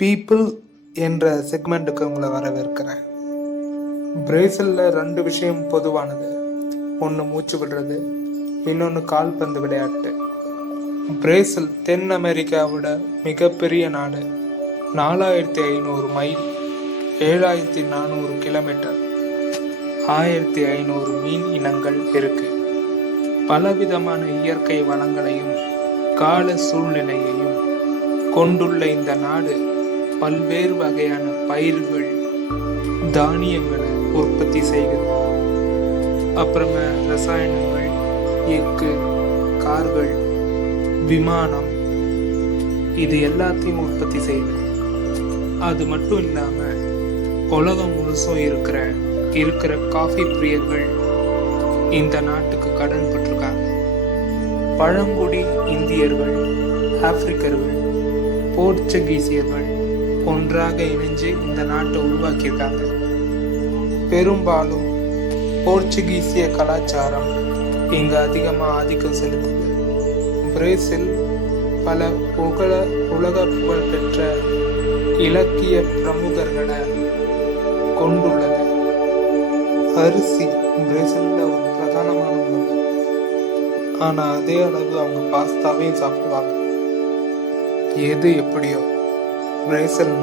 People என்ற செக்மெண்ட்டுக்கு உங்களை வரவேற்கிறேன். பிரேசிலில் ரெண்டு விஷயம் பொதுவானது. ஒன்று மூச்சு விடுறது இன்னொன்று கால்பந்து விளையாட்டு. பிரேசில் தென் அமெரிக்காவோட மிகப்பெரிய நாடு. நாலாயிரத்தி ஐநூறு மைல் ஏழாயிரத்தி நானூறு கிலோமீட்டர். ஆயிரத்தி ஐநூறு மீன் இனங்கள் இருக்கு. பலவிதமான இயற்கை வளங்களையும் கால சூழ்நிலையையும் கொண்டுள்ள இந்த நாடு பல்வேறு வகையான பயிர்கள் தானியங்களை உற்பத்தி செய்கிறது. அப்புறமா ரசாயனங்கள் எக்கு கார்கள் விமானம் இது எல்லாத்தையும் உற்பத்தி செய்யுது அது மட்டும் இல்லாமல் உலகம் முழுசும் இருக்கிற இருக்கிற காஃபி பிரியர்கள் இந்த நாட்டுக்கு கடன் பட்டிருக்காங்க பழங்குடி இந்தியர்கள் ஆப்பிரிக்கர்கள் போர்ச்சுகீசியர்கள் ஒன்றாக இணைஞ்சு இந்த நாட்டை உருவாக்கியிருக்காங்க. பெரும்பாலும் போர்ச்சுகீசிய கலாச்சாரம் இங்கு அதிகமாக ஆதிக்கம் செலுத்துது. பிரேசில் பல புகழ உலக புகழ் பெற்ற இலக்கிய பிரமுகர்களை கொண்டுள்ளது. அரிசி பிரேசிலில் ஒரு பிரதானமான உணவு. ஆனால் அதே அளவு அவங்க பாஸ்தாவையும் சாப்பிடுவாங்க. எது எப்படியோ. பிரேசில்